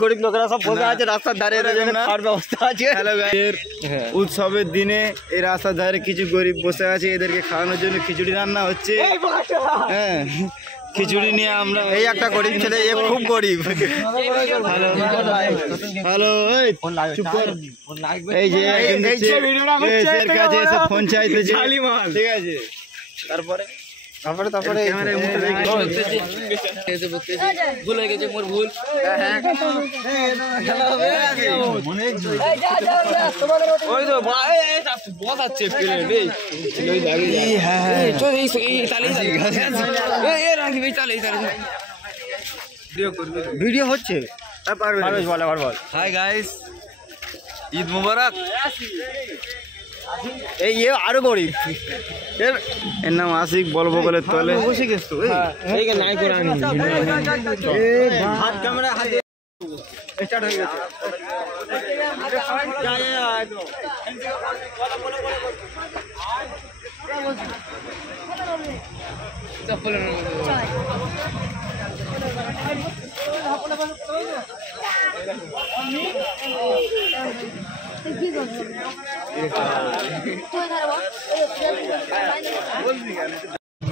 গরিব লোকেরা সব বসে আছে রাস্তার ধারে খাওয়ার ব্যবস্থা আছে। উৎসবের দিনে এই রাস্তার ধারে কিছু গরিব বসে আছে, এদেরকে খাওয়ানোর জন্য খিচুড়ি রান্না হচ্ছে। হ্যাঁ, খিচুড়ি নিয়ে আমরা এই একটা গরিব ছেলে, এ খুব গরিব। হ্যালো, এই যে কাছে এসে ফোন চাইতেছে, ঠিক আছে। তারপরে ভুল হয়ে গেছে, মোর ভুল। ভিডিও হচ্ছে। হাই গাইস, ঈদ মুবারক। এই আরো গরিব, এর নাম আশিক, বলবো বলে তলে বসে গেছ তো। হাত ক্যামেরা হাতে স্টার্ট হয়ে গেছে।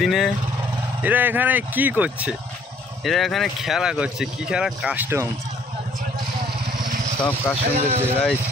দিনে এরা এখানে কি করছে? এরা এখানে খেলা করছে। কি খেলা? কাস্টম। সব কাস্টম করছে গাইস।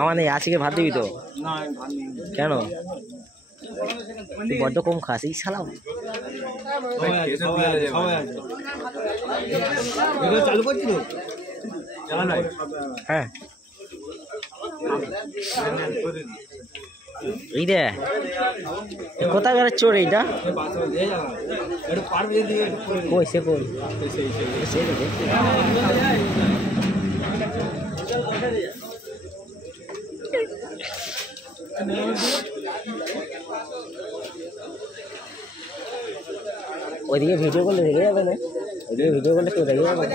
আমার আজকে ভাত দিবি তো? কেন তুই বড্ড কম খাস? এই শালা চালু করছি তো। হ্যাঁ, এই রে কোথাকার চোর এইটা? কই সে কই? ওইদিকে ভিডিও করলে রেগে যাবে না? ওইদিকে ভিডিও করলে কেউ রেগে যাবে?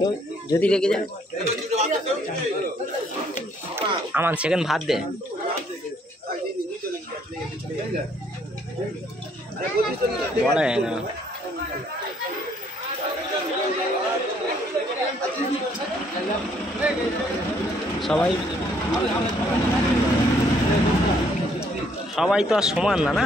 কেউ যদি রেগে যায়, আমার সেকেন্ড ভাত দে। বলা যায় না। সবাই তো আর সমান না।